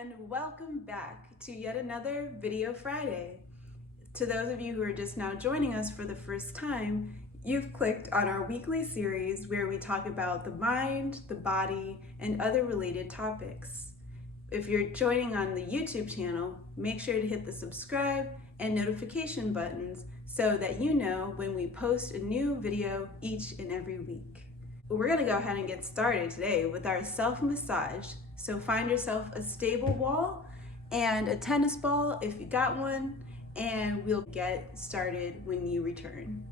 and welcome back to yet another Video Friday. To those of you who are just now joining us for the first time, you've clicked on our weekly series where we talk about the mind, the body, and other related topics. If you're joining on the YouTube channel, make sure to hit the subscribe and notification buttons so that you know when we post a new video each and every week. We're gonna go ahead and get started today with our self-massage. So find yourself a stable wall and a tennis ball if you got one, and we'll get started when you return.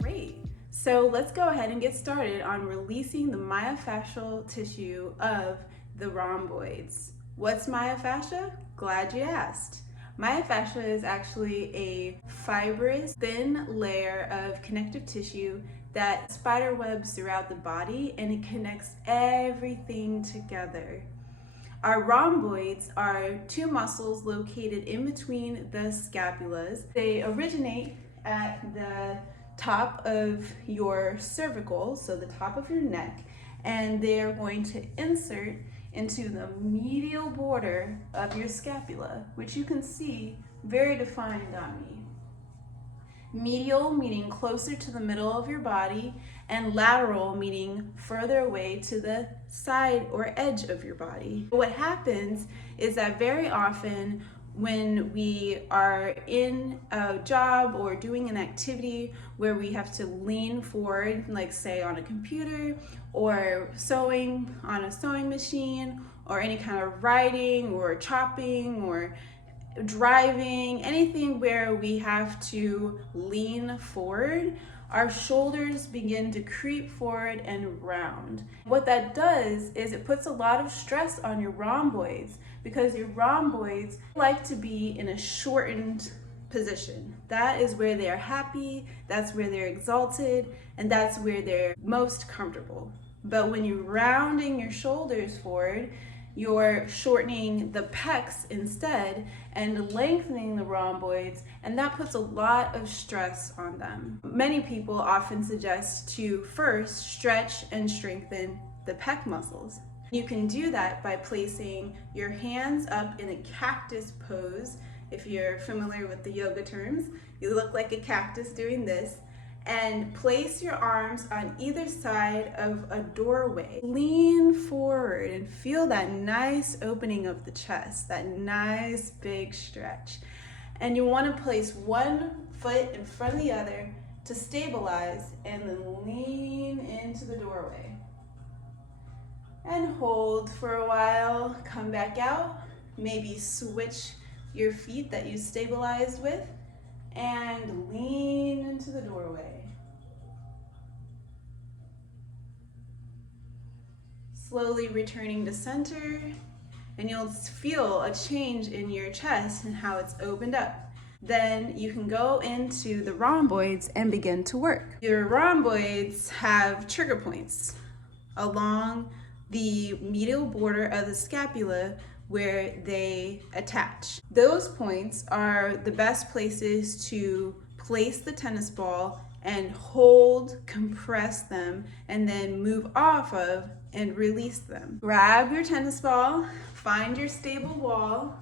Great. So let's go ahead and get started on releasing the myofascial tissue of the rhomboids. What's myofascia? Glad you asked. Myofascia is actually a fibrous, thin layer of connective tissue that spider webs throughout the body, and it connects everything together. Our rhomboids are two muscles located in between the scapulas. They originate at the top of your cervical, so the top of your neck, and they're going to insert into the medial border of your scapula, which you can see very defined on me. Medial meaning closer to the middle of your body, and lateral meaning further away to the side or edge of your body. What happens is that very often when we are in a job or doing an activity where we have to lean forward, like say on a computer or sewing on a sewing machine, or any kind of writing or chopping or driving, anything where we have to lean forward, our shoulders begin to creep forward and round. What that does is it puts a lot of stress on your rhomboids, because your rhomboids like to be in a shortened position. That is where they're happy, that's where they're exalted, and that's where they're most comfortable. But when you're rounding your shoulders forward, you're shortening the pecs instead and lengthening the rhomboids, and that puts a lot of stress on them. Many people often suggest to first stretch and strengthen the pec muscles. You can do that by placing your hands up in a cactus pose. If you're familiar with the yoga terms, you look like a cactus doing this. And place your arms on either side of a doorway. Lean forward and feel that nice opening of the chest, that nice big stretch. And you want to place one foot in front of the other to stabilize, and then lean into the doorway. And hold for a while, come back out, maybe switch your feet that you stabilized with, and lean into the doorway. Slowly returning to center, and you'll feel a change in your chest and how it's opened up. Then you can go into the rhomboids and begin to work. Your rhomboids have trigger points along the medial border of the scapula where they attach. Those points are the best places to place the tennis ball and hold, compress them, and then move off of and release them. Grab your tennis ball, find your stable wall,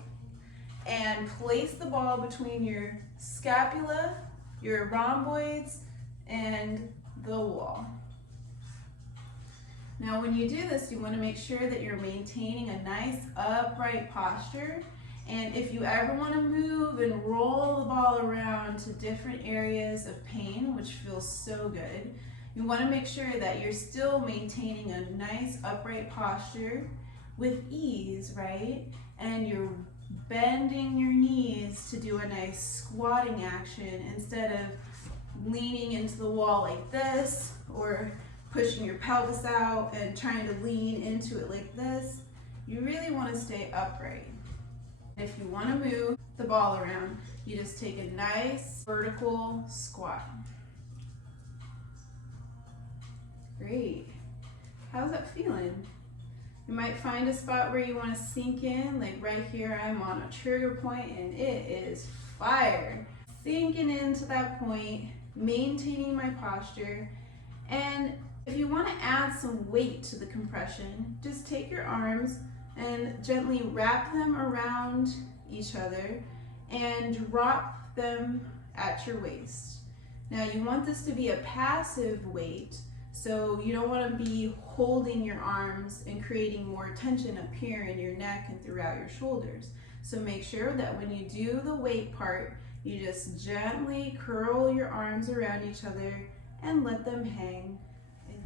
and place the ball between your scapula, your rhomboids, and the wall. Now when you do this, you want to make sure that you're maintaining a nice upright posture. And if you ever want to move and roll the ball around to different areas of pain, which feels so good, you want to make sure that you're still maintaining a nice upright posture with ease, right? And you're bending your knees to do a nice squatting action instead of leaning into the wall like this, or pushing your pelvis out and trying to lean into it like this. You really want to stay upright. If you want to move the ball around, you just take a nice vertical squat. Great. How's that feeling? You might find a spot where you want to sink in, like right here I'm on a trigger point and it is fire. Sinking into that point maintaining my posture. And if you want to add some weight to the compression, just take your arms and gently wrap them around each other and drop them at your waist. Now you want this to be a passive weight, so you don't want to be holding your arms and creating more tension up here in your neck and throughout your shoulders. So make sure that when you do the weight part, you just gently curl your arms around each other and let them hang.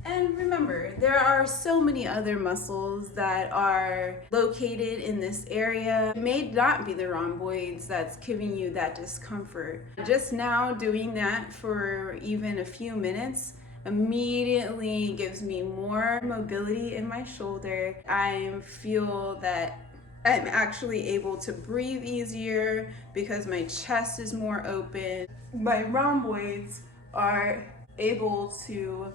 And remember, there are so many other muscles that are located in this area. It may not be the rhomboids that's giving you that discomfort. Just now doing that for even a few minutes immediately gives me more mobility in my shoulder. I feel that I'm actually able to breathe easier because my chest is more open. My rhomboids are able to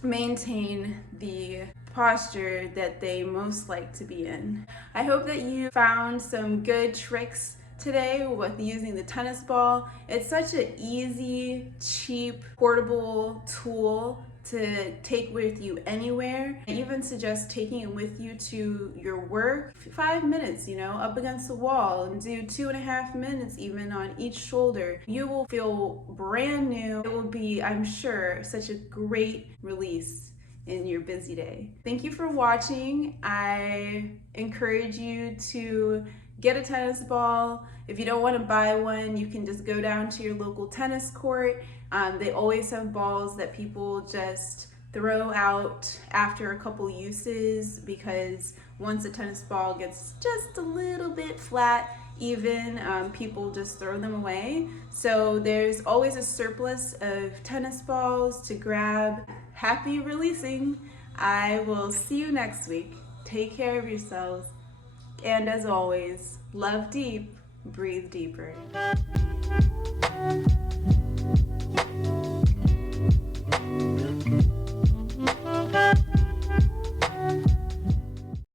maintain the posture that they most like to be in. I hope that you found some good tricks today with using the tennis ball. It's such an easy, cheap, portable tool to take with you anywhere. I even suggest taking it with you to your work. 5 minutes, up against the wall, and do 2.5 minutes even on each shoulder. You will feel brand new. It will be, I'm sure, such a great release in your busy day. Thank you for watching. I encourage you to get a tennis ball. If you don't want to buy one, you can just go down to your local tennis court. They always have balls that people just throw out after a couple uses, because once a tennis ball gets just a little bit flat, even people just throw them away. So there's always a surplus of tennis balls to grab. Happy releasing. I will see you next week. Take care of yourselves. And as always, love deep, breathe deeper.